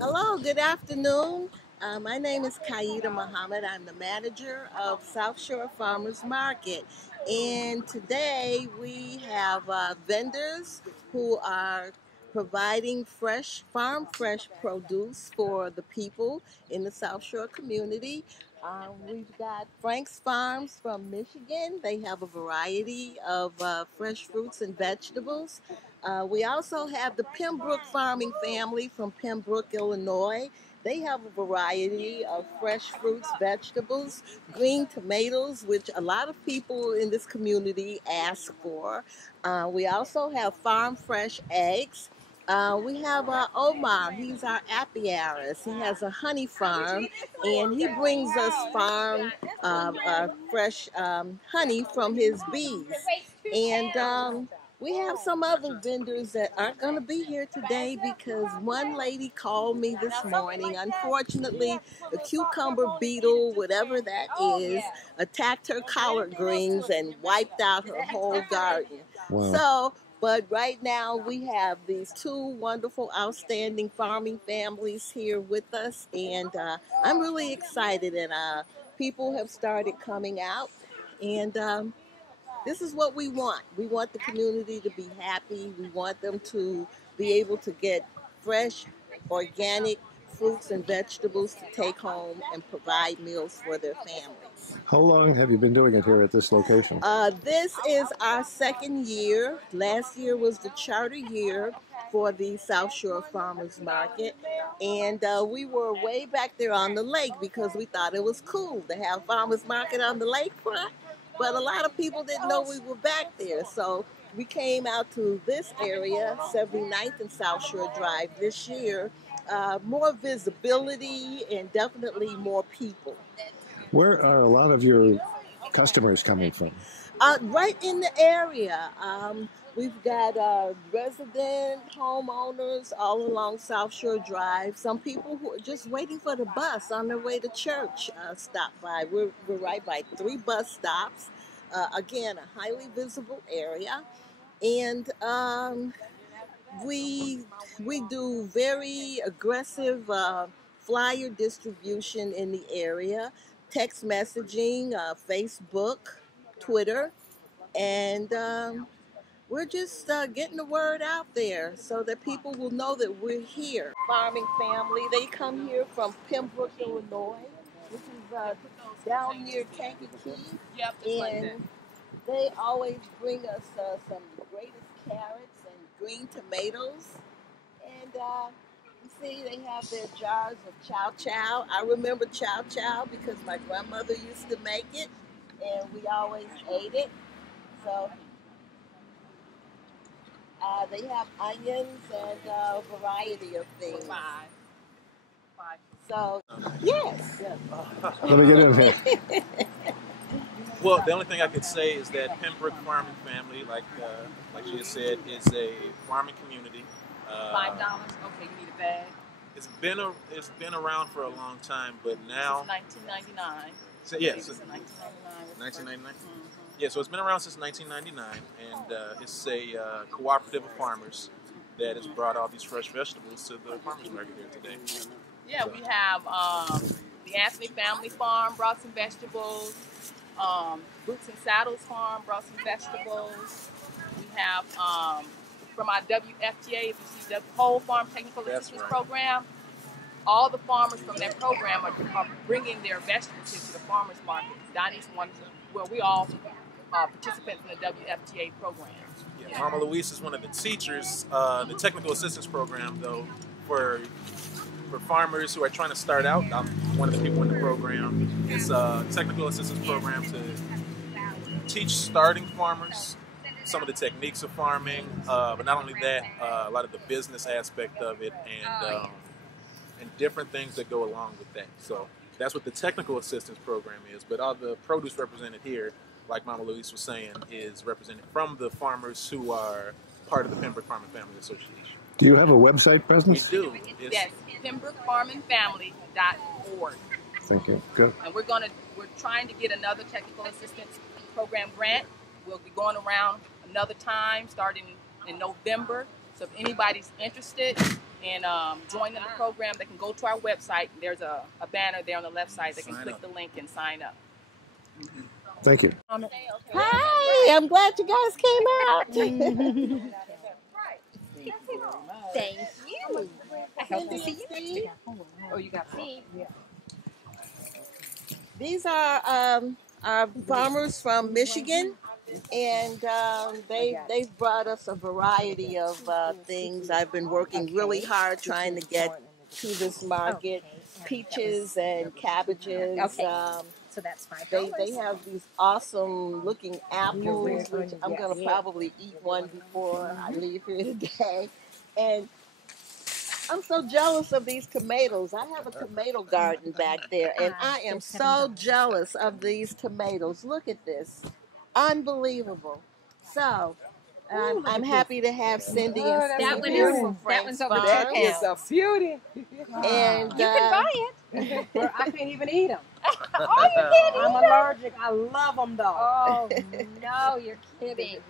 Hello, good afternoon. My name is Kaida Muhammad. I'm the manager of South Shore Farmers Market. And today we have vendors who are providing farm fresh produce for the people in the South Shore community. We've got Frank's Farms from Michigan. They have a variety of fresh fruits and vegetables. We also have the Pembroke farming family from Pembroke, Illinois. They have a variety of fresh fruits, vegetables, green tomatoes, which a lot of people in this community ask for. We also have farm fresh eggs. We have Omar. He's our apiarist. He has a honey farm, and he brings us farm fresh honey from his bees. And we have some other vendors that aren't going to be here today because one lady called me this morning. Unfortunately, the cucumber beetle, whatever that is, attacked her collard greens and wiped out her whole garden. Wow. But right now we have these two wonderful, outstanding farming families here with us, and I'm really excited. And people have started coming out, and this is what we want. We want the community to be happy. We want them to be able to get fresh, organic fruits and vegetables to take home and provide meals for their families. How long have you been doing it here at this location? This is our second year. Last year was the charter year for the South Shore Farmers Market. And we were way back there on the lake because we thought it was cool to have farmers market on the lakefront. But a lot of people didn't know we were back there. So we came out to this area, 79th and South Shore Drive this year. More visibility and definitely more people. Where are a lot of your customers coming from? Right in the area. We've got resident homeowners all along South Shore Drive. Some people who are just waiting for the bus on their way to church stop by. We're right by 3 bus stops. Again, a highly visible area. And we do very aggressive flyer distribution in the area, text messaging, Facebook, Twitter, and we're just getting the word out there so that people will know that we're here. Farming family, they come here from Pembroke, Illinois, which is down near Kankakee. Yep, And they always bring us some of the greatest carrots and green tomatoes. And you see, they have their jars of chow chow. I remember chow chow because my grandmother used to make it, and we always ate it. So they have onions and a variety of things. Five. So, yes. Let me get in here. Well, the only thing I could say is that Pembroke farming family, like she has said, is a farming community. $5. Okay, you need a bag. It's been around for a long time, but now Since 1999. since 1999. 1999. Yeah, so it's been around since 1999, and it's a cooperative of farmers that has brought all these fresh vegetables to the farmers market here today. Yeah, we have the Anthony Family Farm brought some vegetables. Boots and Saddles Farm brought some vegetables. We have from our WFTA, if you see the Whole Farm Technical Assistance Program, all the farmers from that program are bringing their vegetables here to the farmers market. Donnie's one where we all participants in the WFTA program. Yeah, Mama Louise is one of the teachers. The technical assistance program, though, for farmers who are trying to start out, I'm one of the people in the program. It's a technical assistance program to teach starting farmers some of the techniques of farming, but not only that, a lot of the business aspect of it and different things that go along with that. So that's what the technical assistance program is. But all the produce represented here, like Mama Louise was saying, is represented from the farmers who are part of the Pembroke Farming Family Association. Do you have a website We presence? do. Yes, PembrokeFarmingFamily.org. Thank you. Good. And we're trying to get another technical assistance program grant. We'll be going around another time starting in November. So if anybody's interested, and join in the program, they can go to our website. There's a banner there on the left side. They can click the link and sign up. Thank you. Hi, I'm glad you guys came out. Thank you. I hope to see you next week. Oh, you got See. These are farmers from Michigan, and they've brought us a variety of things. I've been working really hard trying to get to this market. Peaches and cabbages. So that's They $5. have these awesome looking apples, which I'm going to probably eat one before I leave here today. And I'm so jealous of these tomatoes. I have a tomato garden back there, and I am so jealous of these tomatoes. Look at this. Unbelievable. So, I'm happy to have Cindy and That Steve one here is from that one's Frank's over Farm. 2 pounds. a beauty. And You can buy it. Well, I can't even eat them. Oh, you can't eat I'm them? allergic. I love them though. Oh, no, you're kidding.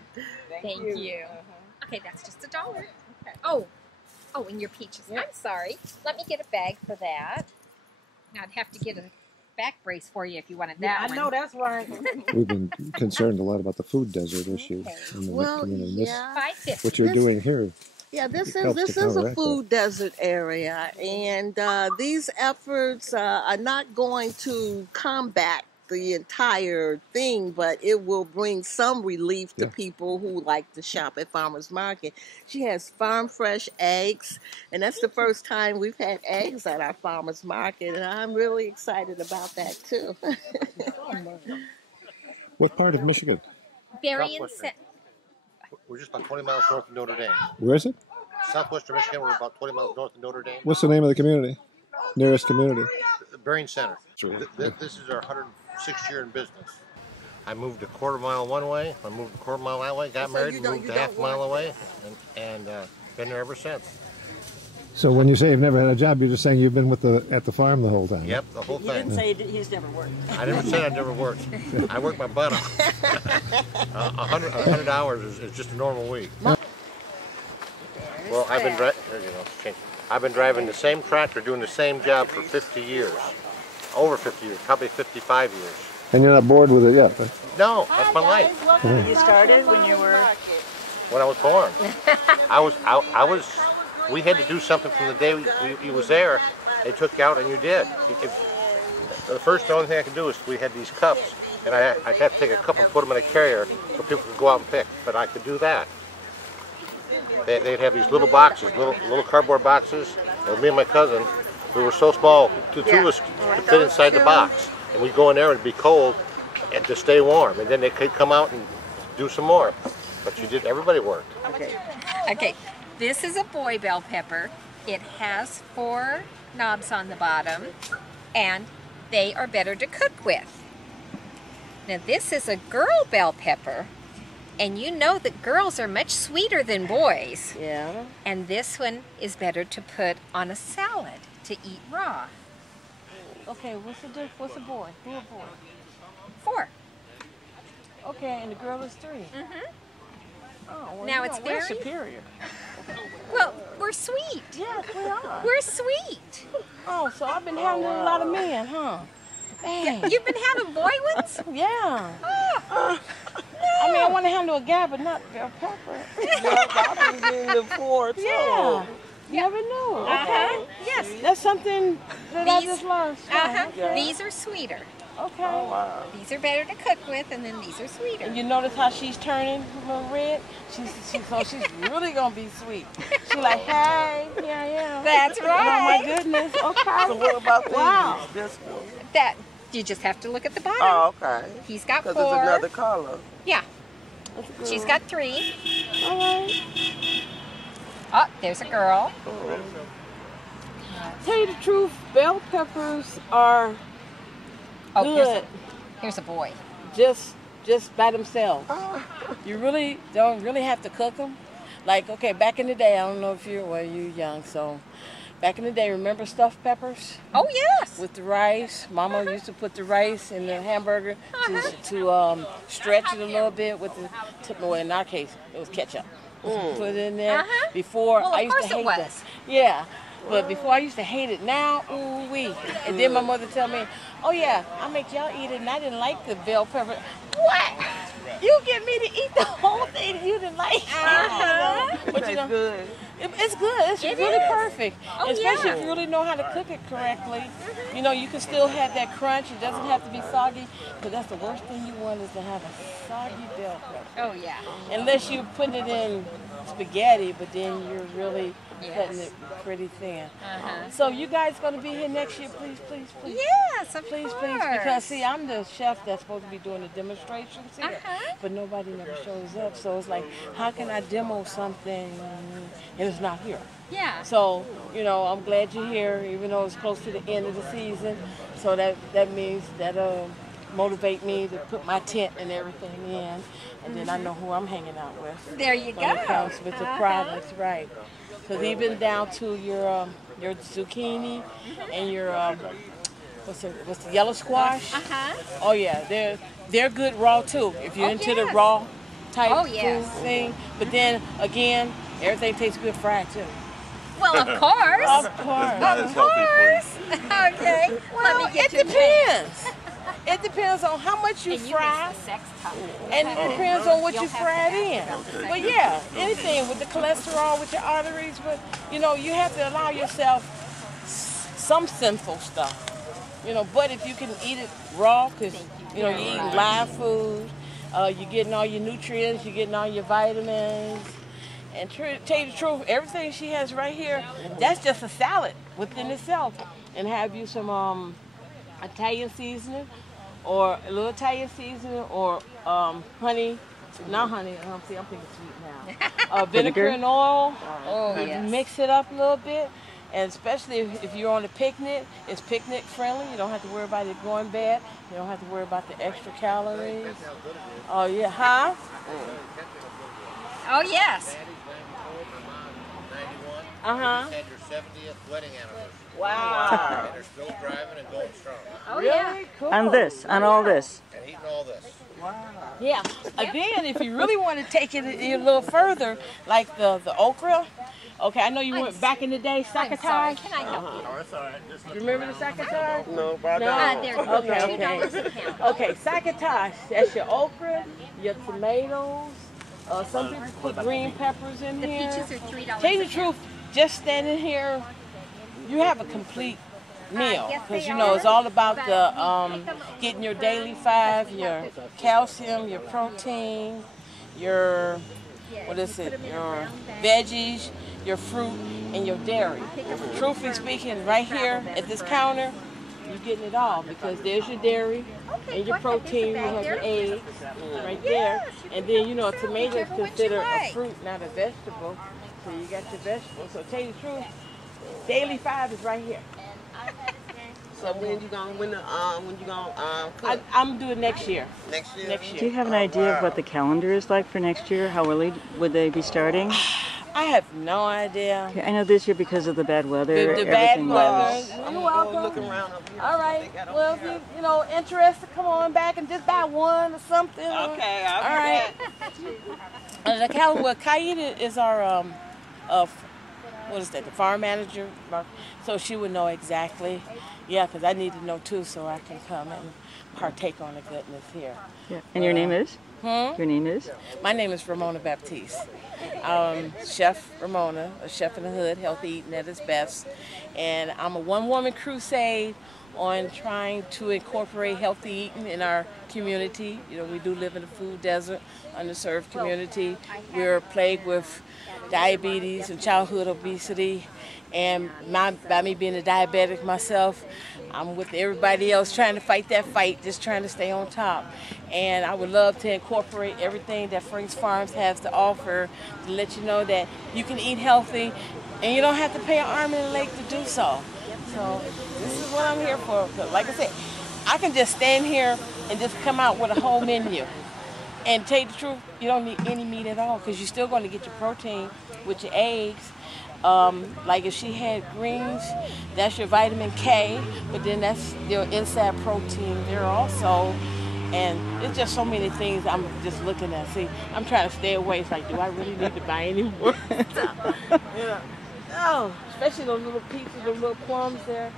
Thank you. Uh-huh. Okay, that's just $1. Oh, and your peaches. I'm sorry. Let me get a bag for that. Now, I'd have to get a back brace for you if you wanted that I one. know that's right. We've been concerned a lot about the food desert issue in the well, community. yeah. $5.50. What you're doing here. Yeah, this helps is to a counteract food desert area, and these efforts are not going to combat the entire thing, but it will bring some relief to people who like to shop at Farmers Market. She has farm fresh eggs, and that's the first time we've had eggs at our Farmers Market, and I'm really excited about that too. What part of Michigan? Berrien. We're just about 20 miles north of Notre Dame. Where is it? Southwestern Michigan, we're about 20 miles north of Notre Dame. What's the name of the community? Nearest community? The Berrien Center. This is our 106th year in business. I moved a quarter mile one way, I moved a quarter mile that way, got married, moved a half mile away, and been there ever since. So when you say you've never had a job, you're just saying you've been at the farm the whole time? Yep, the whole thing. He didn't say he's never worked. I never said I'd never worked. I worked my butt off. 100 hours is just a normal week. Well, I've been driving the same tractor, doing the same job for 50 years. Over 50 years, probably 55 years. And you're not bored with it yet, right? No, that's my life. You started when you were... When I was born. We had to do something from the day he was there. They took you out and you did. The only thing I could do is we had these cups, and I'd have to take a cup and put them in a carrier so people could go out and pick, but I could do that. They'd have these little boxes, little cardboard boxes. And me and my cousin, we were so small, two of us could fit inside the box. And we'd go in there and it'd be cold and to stay warm. And then they could come out and do some more. But everybody worked. Okay, this is a boy bell pepper. It has 4 knobs on the bottom, and they are better to cook with. Now this is a girl bell pepper, and you know that girls are much sweeter than boys. Yeah. And this one is better to put on a salad to eat raw. Okay, what's the boy? Who a boy? 4. Okay, and the girl is 3. Mm-hmm. Oh, well, Now it's we're very superior. Well, we're sweet. Yes, we are. We're sweet. Oh, so I've been having a lot of men, huh? Dang. You've been having boy ones? Yeah. Oh. I mean, I want to handle a guy, but not bell pepper. I've been getting the 4 too. Yeah. You never knew. Okay. Yes. That's something that I just learned. Uh-huh. These are sweeter. Okay. Oh, wow. These are better to cook with, and then these are sweeter. And you notice how she's turning red? So she's really going to be sweet. She's like, hey, here I am. That's right. Oh, my goodness. Okay. So what about these? Wow. This one? That you just have to look at the bottom. Oh, okay. He's got 4. Because it's another color. Yeah. She's got 3. All right. Oh, there's a girl. Tell you the truth, bell peppers are good. Here's a boy. Just by themselves. You really don't have to cook them. Like, okay, back in the day, I don't know if you're young, so back in the day, remember stuffed peppers? Oh, yes. With the rice. Mama used to put the rice in the hamburger to stretch it a little bit with well, in our case, it was ketchup. Put it in there. Before Well, I of used to course it hate was. that. Yeah. But before I used to hate it. Now, ooh wee. And then my mother tell me, oh yeah, I make y'all eat it, and I didn't like the bell pepper. What? You get me to eat the whole thing and you didn't like it? But you know, good. it's good. It's really perfect. Oh, Especially yeah. if you really know how to cook it correctly. You know, you can still have that crunch. It doesn't have to be soggy. But that's the worst thing you want is to have a soggy bell pepper. Oh, yeah. Unless you put it in spaghetti, but then you're really cutting it pretty thin. So you guys going to be here next year, please, please, please? Yes, of Please, course. please, because see, I'm the chef that's supposed to be doing the demonstrations here, but nobody never shows up. So it's like, how can I demo something and it's not here? Yeah. So, you know, I'm glad you're here, even though it's close to the end of the season. So that means that'll motivate me to put my tent and everything in, and then I know who I'm hanging out with. There you When go. it comes with the products, right? Because even down to your zucchini and your what's the yellow squash? Oh yeah, they're good raw too. If you're into the raw type food thing, but then again, everything tastes good fried too. Well, of course. Of course. Of course. Okay. Well, Let me get it depends. It depends on how much you And fry, mix the sex top. and it depends on what you fry it in. But yeah, anything with the cholesterol, with your arteries, but you know, you have to allow yourself some sinful stuff. You know, but if you can eat it raw, because you know, you're eating live food, you're getting all your nutrients, you're getting all your vitamins. And tell you the truth, everything she has right here, that's just a salad within itself. And have you some Italian seasoning, or a little Italian seasoning, or honey, not honey, see, I'm thinking sweet now. Vinegar and oil. Oh, yes. Mix it up a little bit. And especially if you're on a picnic, it's picnic friendly. You don't have to worry about it going bad. You don't have to worry about the extra calories. Oh, yeah, huh? Oh, yes. Had your 70th wedding anniversary. Wow. And they're still driving and going strong. Oh, yeah. Really? Cool. On this, on all this. And eating all this. Yeah. Again, if you really want to take it a little further, like the okra. Okay, I know you went back in the day, I'm sorry. sakatai. Can I help you? Oh, it's all right. You remember the sakatai? No, but There's Okay, $2 okay. a pound. Okay, sakatai. That's your okra, your tomatoes. Some people put green peppers in The here. peaches are $3 Tell you a the truth, just standing here, you have a complete meal, yes, because they you know are. it's all about the getting your daily 5, your calcium, your protein, your your veggies, your fruit, and your dairy. Truthfully speaking, right here at this counter, you're getting it all, because there's your dairy and your protein. You have your eggs right there, and then you know a tomato is considered a fruit, not a vegetable. So you got your vegetables. So tell you the truth, daily 5 is right here. So when you gonna cook? I'm doing next year. Next year? Next Do you year. have an idea of what the calendar is like for next year? How early would they be starting? I have no idea. I know this year because of the bad weather, The bad everything weather. was. You're welcome. All right. Well, if you know interested, come on back and just buy one or something. Okay, All right. The calendar. Well, Kaida is our what is that? The farm manager. So she would know exactly. Yeah, because I need to know too, so I can come and partake on the goodness here. Yeah. And your name is? Your name is? My name is Ramona Baptiste. Chef Ramona, a chef in the hood, healthy eating at its best. And I'm a one-woman crusade on trying to incorporate healthy eating in our community. You know, we do live in a food desert, underserved community. We're plagued with diabetes and childhood obesity. And by me being a diabetic myself, I'm with everybody else trying to fight that fight, just trying to stay on top. And I would love to incorporate everything that Frank's Farms has to offer to let you know that you can eat healthy and you don't have to pay an arm and a leg to do so. So this is what I'm here for. Like I said, I can just stand here and just come out with a whole menu. And to tell you the truth, you don't need any meat at all, because you're still going to get your protein with your eggs. Like if she had greens, that's your vitamin K, but then that's your inside protein there also. And it's just so many things I'm just looking at. See, I'm trying to stay away. It's like, do I really need to buy any more stuff? You know? No, especially those little pieces, those little plums there.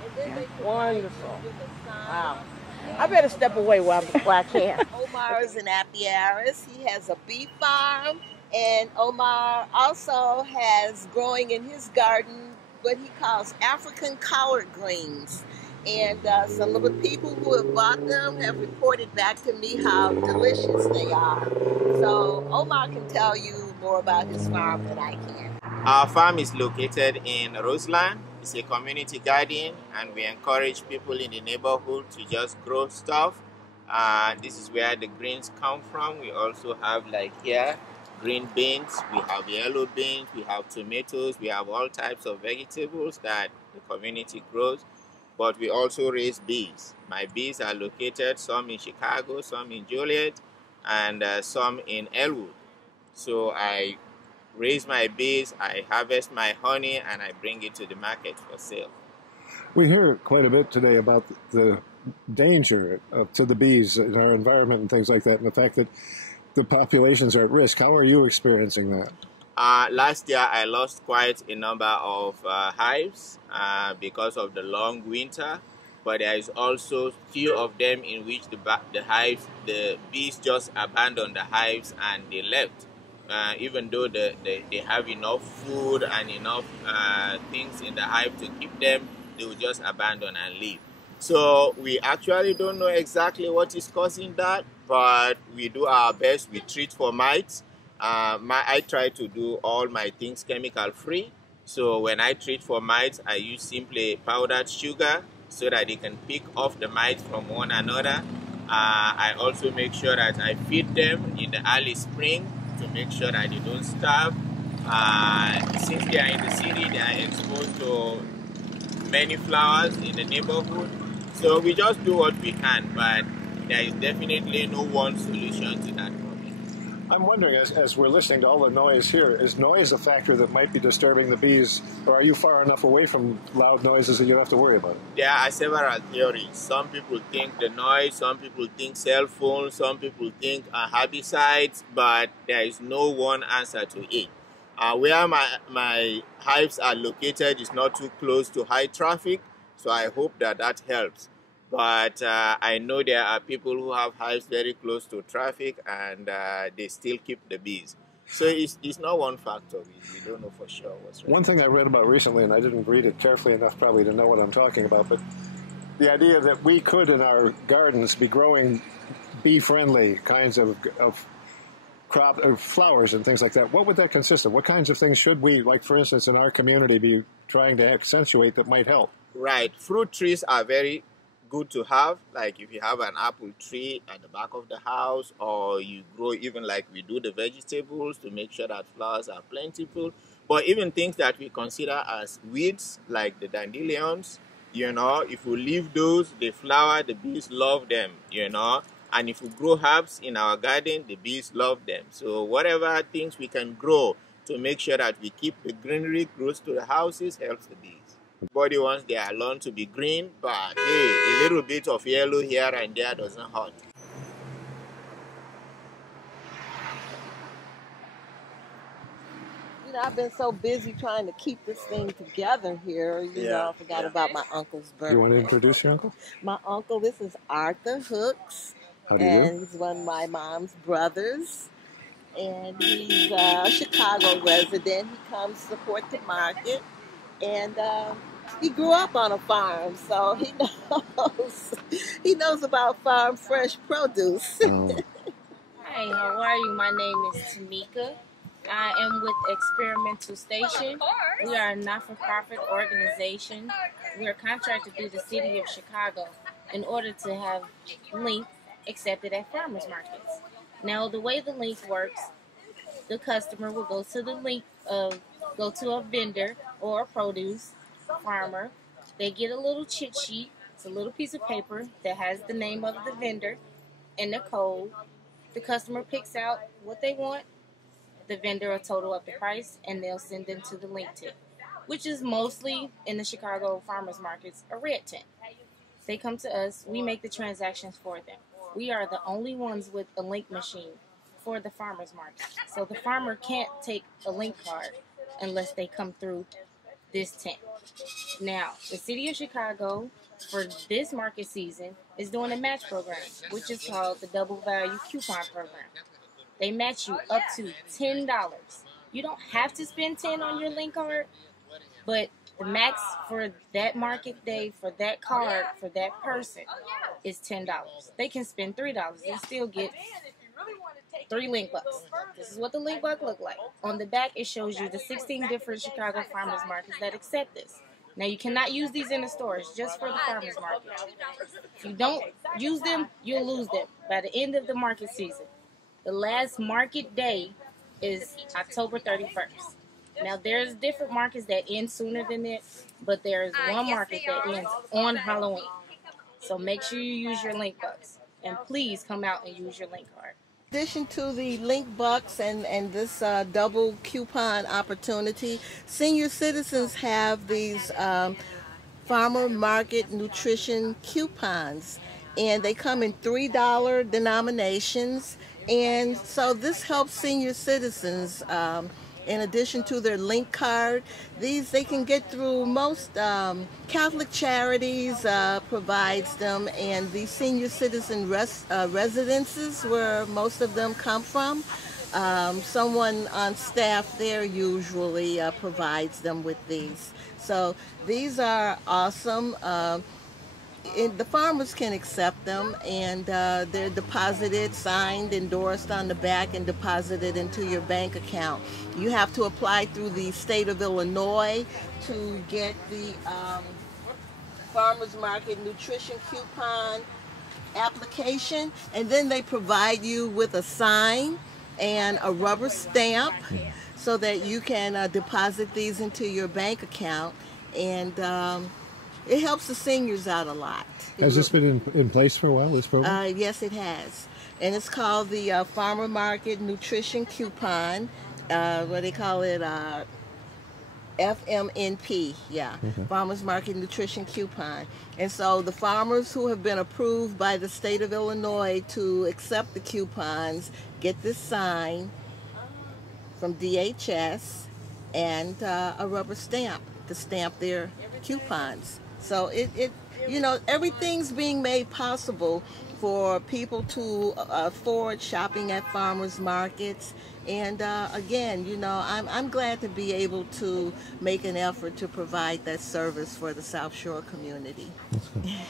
Wonderful. Wow. I better step away while I can. Omar is in Apiaris. He has a bee farm, and Omar also has growing in his garden what he calls African collard greens. And some of the people who have bought them have reported back to me how delicious they are. So Omar can tell you more about his farm than I can. Our farm is located in Roseland. It's a community garden, and we encourage people in the neighborhood to just grow stuff. This is where the greens come from. We also have, like here, green beans, we have yellow beans, we have tomatoes, we have all types of vegetables that the community grows. But we also raise bees. My bees are located, some in Chicago, some in Joliet, and some in Elwood. So I raise my bees, I harvest my honey, and I bring it to the market for sale. We hear quite a bit today about the danger to the bees in our environment and things like that, and the fact that the populations are at risk. How are you experiencing that? Last year, I lost quite a number of hives because of the long winter, but there is also few of them in which the bees just abandoned the hives and they left. Even though they have enough food and enough things in the hive to keep them, they will just abandon and leave. So we actually don't know exactly what is causing that, but we do our best. We treat for mites. I try to do all my things chemical free. So when I treat for mites, I use simply powdered sugar so that they can pick off the mites from one another. I also make sure that I feed them in the early spring to make sure that they don't starve. Since they are in the city, they are exposed to many flowers in the neighborhood. So we just do what we can, but there is definitely no one solution to that problem. I'm wondering, as we're listening to all the noise here, is noise a factor that might be disturbing the bees, or are you far enough away from loud noises that you don't have to worry about it? There are several theories. Some people think the noise, some people think cell phones, some people think herbicides, but there is no one answer to it. Where my hives are located is not too close to high traffic, so I hope that helps. But I know there are people who have hives very close to traffic and they still keep the bees. So it's not one factor. We don't know for sure what's right. One thing I read about recently, and I didn't read it carefully enough probably to know what I'm talking about, but the idea that we could in our gardens be growing bee-friendly kinds of flowers and things like that. What would that consist of? What kinds of things should we, like for instance in our community, be trying to accentuate that might help? Right. Fruit trees are very good to have. Like if you have an apple tree at the back of the house, or you grow even like we do the vegetables to make sure that flowers are plentiful. But even things that we consider as weeds, like the dandelions, if we leave those, they flower, the bees love them, And if we grow herbs in our garden, the bees love them. So whatever things we can grow to make sure that we keep the greenery close to the houses helps the bees. Body wants their lawn to be green, but hey, a little bit of yellow here and there doesn't hurt. I've been so busy trying to keep this thing together here. I forgot about my uncle's birthday. You want to introduce your uncle? My uncle, this is Arthur Hooks. How do you and he's one of my mom's brothers. And he's a Chicago resident. He comes support the market. And he grew up on a farm, so he knows about farm fresh produce. Oh. Hi, how are you? My name is Tamika. I am with Experimental Station. We are a not-for-profit organization. We are contracted through the city of Chicago in order to have length accepted at farmers markets. Now, the way the length works, the customer will go to a vendor or a produce farmer. They get a little chit sheet. It's a little piece of paper that has the name of the vendor and the code. The customer picks out what they want. The vendor will total up the price, and they'll send them to the link tip, which is mostly in the Chicago farmers markets a red tint. They come to us, we make the transactions for them. we are the only ones with a link machine for the farmers market. So the farmer can't take a link card unless they come through this tent. Now, the city of Chicago, for this market season, is doing a match program, which is called the Double Value Coupon Program. They match you up to $10. You don't have to spend $10 on your link card, but the max for that market day, for that card, for that person, is $10. They can spend $3 and still get 3 link bucks. This is what the link buck look like. On the back, it shows you the 16 different Chicago farmers markets that accept this. Now, you cannot use these in the stores, just for the farmers market. If you don't use them, you'll lose them by the end of the market season. The last market day is October 31st. Now, there's different markets that end sooner than that, but there's one market that ends on Halloween. So make sure you use your link bucks. And please come out and use your link card. In addition to the link bucks and this double coupon opportunity, senior citizens have these farmer market nutrition coupons, and they come in $3 denominations. And so this helps senior citizens, in addition to their link card, they can get through most Catholic charities provides them, and the senior citizen residences where most of them come from, someone on staff there usually provides them with these. So these are awesome. The farmers can accept them, and they're deposited, signed, endorsed on the back, and deposited into your bank account. You have to apply through the state of Illinois to get the farmers market nutrition coupon application, and then they provide you with a sign and a rubber stamp so that you can deposit these into your bank account. And it helps the seniors out a lot. Has this been in place for a while, this program? Yes, it has. And it's called the Farmer Market Nutrition Coupon. What they call it, FMNP, yeah, Farmers Market Nutrition Coupon. And so the farmers who have been approved by the state of Illinois to accept the coupons get this sign from DHS and a rubber stamp to stamp their coupons. So everything's being made possible for people to afford shopping at farmers markets. And again, I'm glad to be able to make an effort to provide that service for the South Shore community. Yes,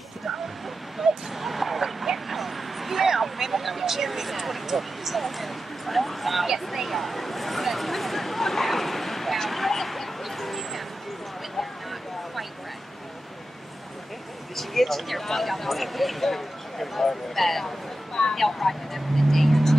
they are. Did you get to their $5 they'll probably them in a day or two.